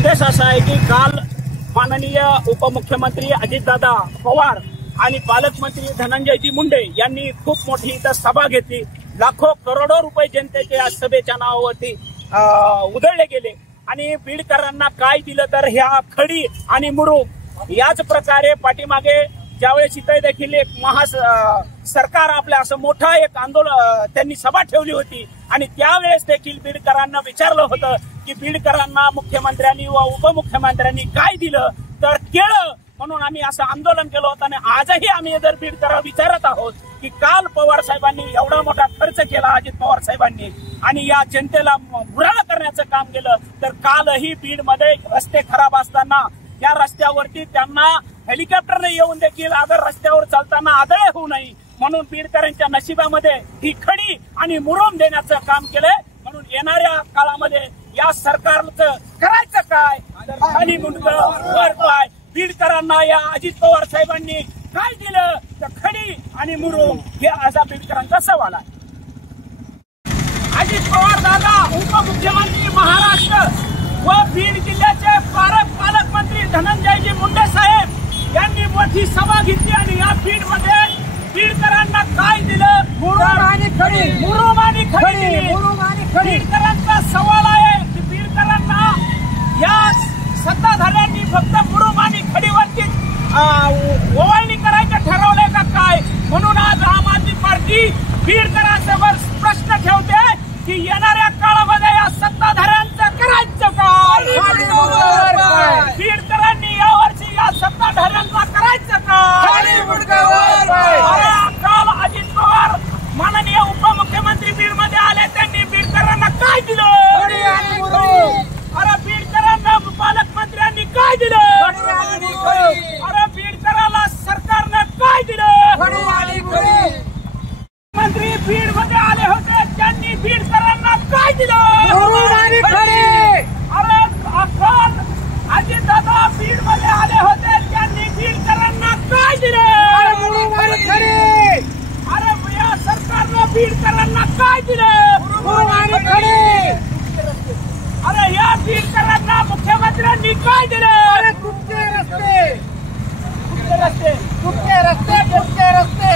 उद्देश असा आहे की काल माननीय उपमुख्यमंत्री अजितदादा पवार आणि पालकमंत्री धनंजयजी मुंडे यांनी खूप मोठी इथं सभा घेतली। लाखो करोडो रुपये जनतेचे या सभेच्या नावावरती उधळले गेले आणि बीडकरांना काय दिलं तर ह्या खडी आणि मुरुम। याच प्रकारे पाठीमागे ज्यावेळेस इथे देखील एक सरकार आपल्या असं मोठा एक आंदोलन त्यांनी सभा ठेवली होती आणि त्यावेळेस देखील बीडकरांना विचारलं होतं की बीडकरांना मुख्यमंत्र्यांनी व उपमुख्यमंत्र्यांनी काय दिलं तर केळं, म्हणून आम्ही असं आंदोलन केलं होतं। आणि आजही आम्ही जर बीडकरांना विचारत आहोत की काल पवार साहेबांनी एवढा मोठा खर्च केला अजित पवार साहेबांनी आणि या जनतेला भुराळ करण्याचं काम केलं, तर कालही बीडमध्ये रस्ते खराब असताना या रस्त्यावरती त्यांना हेलिकॉप्टरने येऊन देखील अगर रस्त्यावर चालताना आदळे होऊ नये म्हणून बीडकरांच्या नशिबामध्ये ही खडी आणि मुरुम देण्याचं काम केलंय। म्हणून येणाऱ्या काळामध्ये या सरकारचं करायचं काय, खाली मुंडकं वर पाय। बीडकरांना या अजित पवार साहेबांनी काय दिलं तर खडी आणि मुरुम, हे असा बीडकरांचा सवाल आहे। अजित पवार दादा उपमुख्यमंत्री महाराष्ट्र व बीड जिल्ह्याचे पालकमंत्री धनंजयजी मुंडे साहेब यांनी मोठी सभा घेतली आणि या बीड मध्ये बीडकरांना काय दिलं, मुरुम आणि खडी। बीडकरांचा सवाल आहे की बीडकरांना या सत्ताधाऱ्यांनी फक्त मुरुम आणि खडीवरती ओवाळणी करायचं ठरवलंय का काय, म्हणून आज आम आदमी पार्टी बीडकरांसमोर प्रश्न ठेवते की येणाऱ्या काळामध्ये या सत्ताधाऱ्यांचं करायचं काय। बीडकरांनी यावर्षी या सत्ताधाऱ्यांना करायचं काय। काल अजित पवार माननीय उपमुख्यमंत्री बीड मध्ये आले, त्यांनी बीडकरांना काय दिलं, अरे बीडकरांना पालकमंत्र्यांनी काय दिलं, अरे बीडकराला सरकारनं काय दिलं। मंत्री बीड मध्ये आले होते, त्यांनी बीडकरांना काय दिलं, अरे काल अजितदादा बीड मध्ये आले होते, त्यांनी बीडकरांना काय दिलं, अरे या सरकारनं बीडकरांना काय दिलं, अरे या बीडकरांना मुख्यमंत्र्यांनी काय दिलं, तुमचे रस्ते